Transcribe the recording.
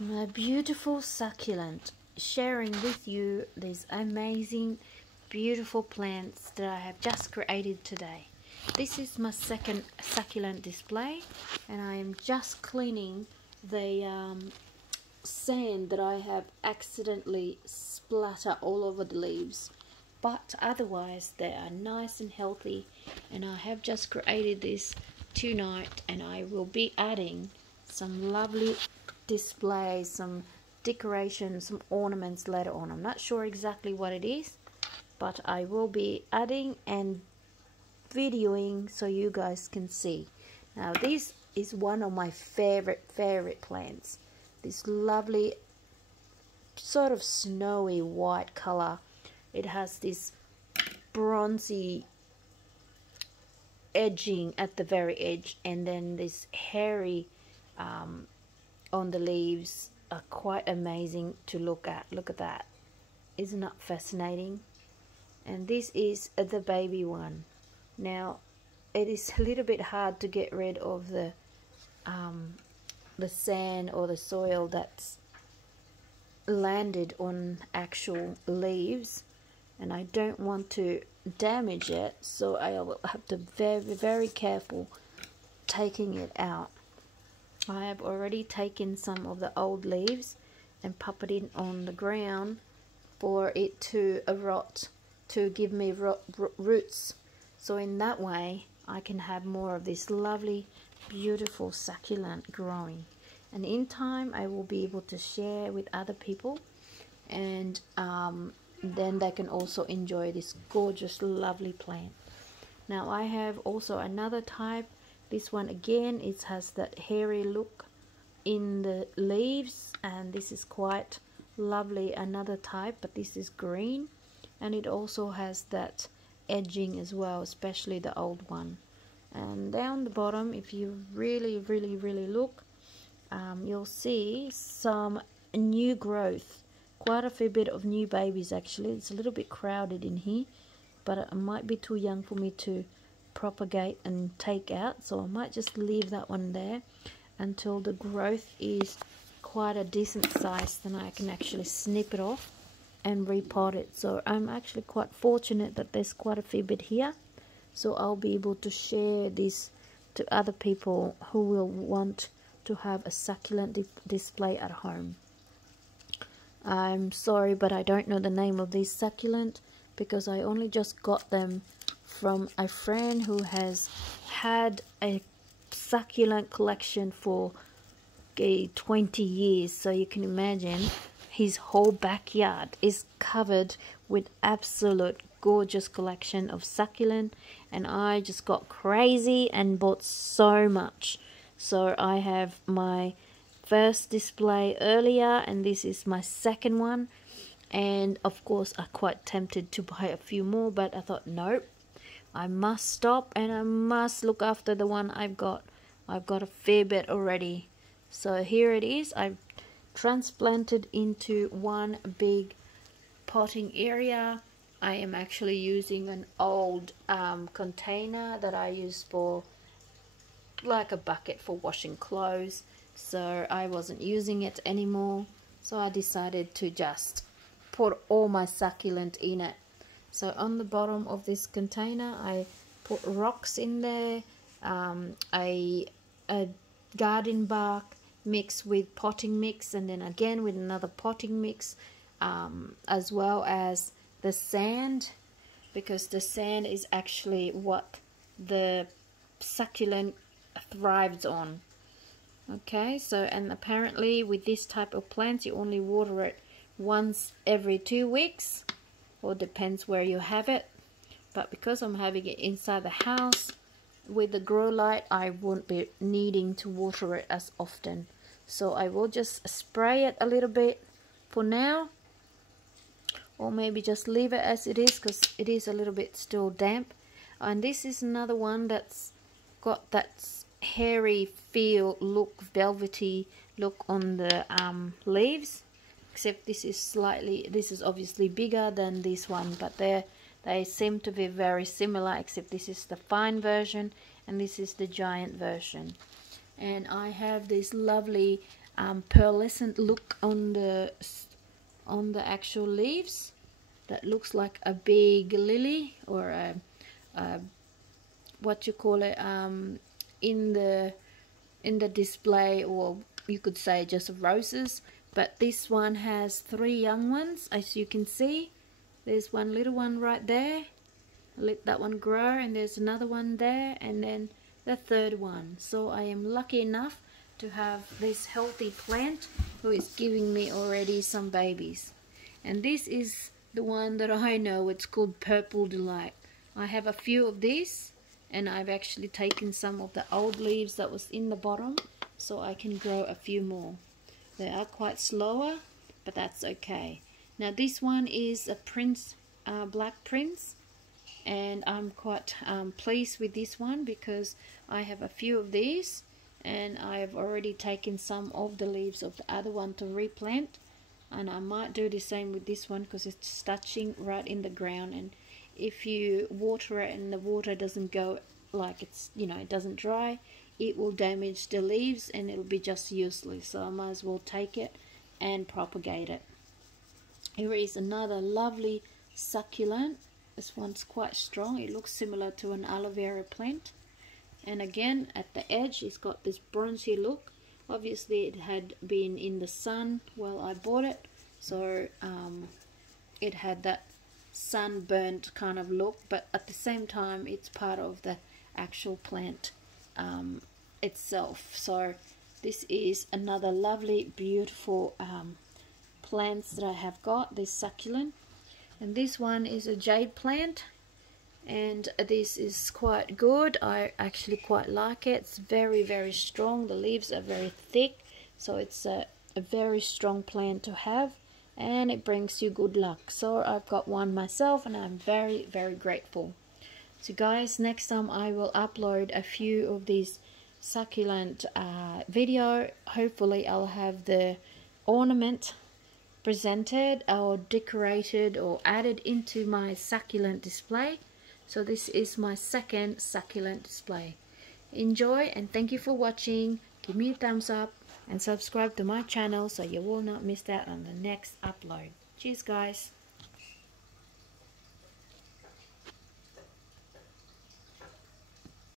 My beautiful succulent, sharing with you these amazing beautiful plants that I have just created today. This is my second succulent display, and I am just cleaning the sand that I have accidentally splattered all over the leaves, but otherwise they are nice and healthy. And I have just created this tonight, and I will be adding some lovely displays, some decorations, some ornaments later on. I'm not sure exactly what it is, but I will be adding and videoing so you guys can see. Now this is one of my favorite plants. This lovely sort of snowy white color. It has this bronzy edging at the very edge, and then this hairy on the leaves are quite amazing to look at. Look at that. Isn't that fascinating? And this is the baby one. Now it is a little bit hard to get rid of the sand or the soil that's landed on actual leaves, and I don't want to damage it, so I will have to be very careful taking it out. I have already taken some of the old leaves and popped it on the ground for it to rot, to give me roots, so in that way I can have more of this lovely beautiful succulent growing. And in time I will be able to share with other people, and then they can also enjoy this gorgeous lovely plant. Now I have also another type. This one again, it has that hairy look in the leaves, and this is quite lovely, another type, but this is green, and it also has that edging as well, especially the old one. And down the bottom, if you really look, you'll see some new growth, quite a fair bit of new babies actually. It's a little bit crowded in here, but it might be too young for me to propagate and take out, so I might just leave that one there until the growth is quite a decent size. Then I can actually snip it off and repot it. So I'm actually quite fortunate that there's quite a fair bit here, so I'll be able to share this to other people who will want to have a succulent display at home. I'm sorry, but I don't know the name of this succulent because I only just got them from a friend who has had a succulent collection for 20 years. So you can imagine his whole backyard is covered with absolute gorgeous collection of succulent, and I just got crazy and bought so much. So I have my first display earlier, and this is my second one, and of course I'm quite tempted to buy a few more, but I thought nope, I must stop and I must look after the one I've got. I've got a fair bit already. So here it is. I've transplanted into one big potting area. I am actually using an old container that I use for like a bucket for washing clothes, so I wasn't using it anymore, so I decided to just put all my succulent in it. So on the bottom of this container I put rocks in there, a garden bark mixed with potting mix, and then again with another potting mix, as well as the sand, because the sand is actually what the succulent thrives on. Okay, so and apparently with this type of plants you only water it once every 2 weeks, or depends where you have it. But because I'm having it inside the house with the grow light, I won't be needing to water it as often, so I will just spray it a little bit for now, or maybe just leave it as it is because it is a little bit still damp. And this is another one that's got that hairy feel look, velvety look on the leaves, except this is obviously bigger than this one, but they seem to be very similar, except this is the fine version and this is the giant version. And I have this lovely pearlescent look on the actual leaves that looks like a big lily, or a what you call it, in the display, or you could say just roses. But this one has 3 young ones, as you can see. There's one little one right there. Let that one grow, and there's another one there, and then the 3rd one. So I am lucky enough to have this healthy plant who is giving me already some babies. And this is the one that I know, it's called Purple Delight. I have a few of these, and I've actually taken some of the old leaves that was in the bottom so I can grow a few more. They are quite slower, but that's okay. Now this one is a Prince, Black Prince, and I'm quite pleased with this one because I have a few of these, and I've already taken some of the leaves of the other one to replant, and I might do the same with this one because it's touching right in the ground, and if you water it and the water doesn't go, like it's, you know, it doesn't dry, it will damage the leaves and it'll be just useless. So I might as well take it and propagate it. Here is another lovely succulent. This one's quite strong. It looks similar to an aloe vera plant, and again at the edge it's got this bronzy look. Obviously it had been in the sun while I bought it, so it had that sunburnt kind of look, but at the same time it's part of the actual plant itself. So this is another lovely beautiful plants that I have got, this succulent. And this one is a jade plant, and this is quite good. I actually quite like it. It's very, very strong. The leaves are very thick, so it's a very strong plant to have, and it brings you good luck. So I've got one myself, and I'm very, very grateful. So guys, next time I will upload a few of these succulent video. Hopefully I'll have the ornament presented or decorated or added into my succulent display. So this is my 2nd succulent display. Enjoy, and thank you for watching. Give me a thumbs up and subscribe to my channel so you will not miss out on the next upload. Cheers guys.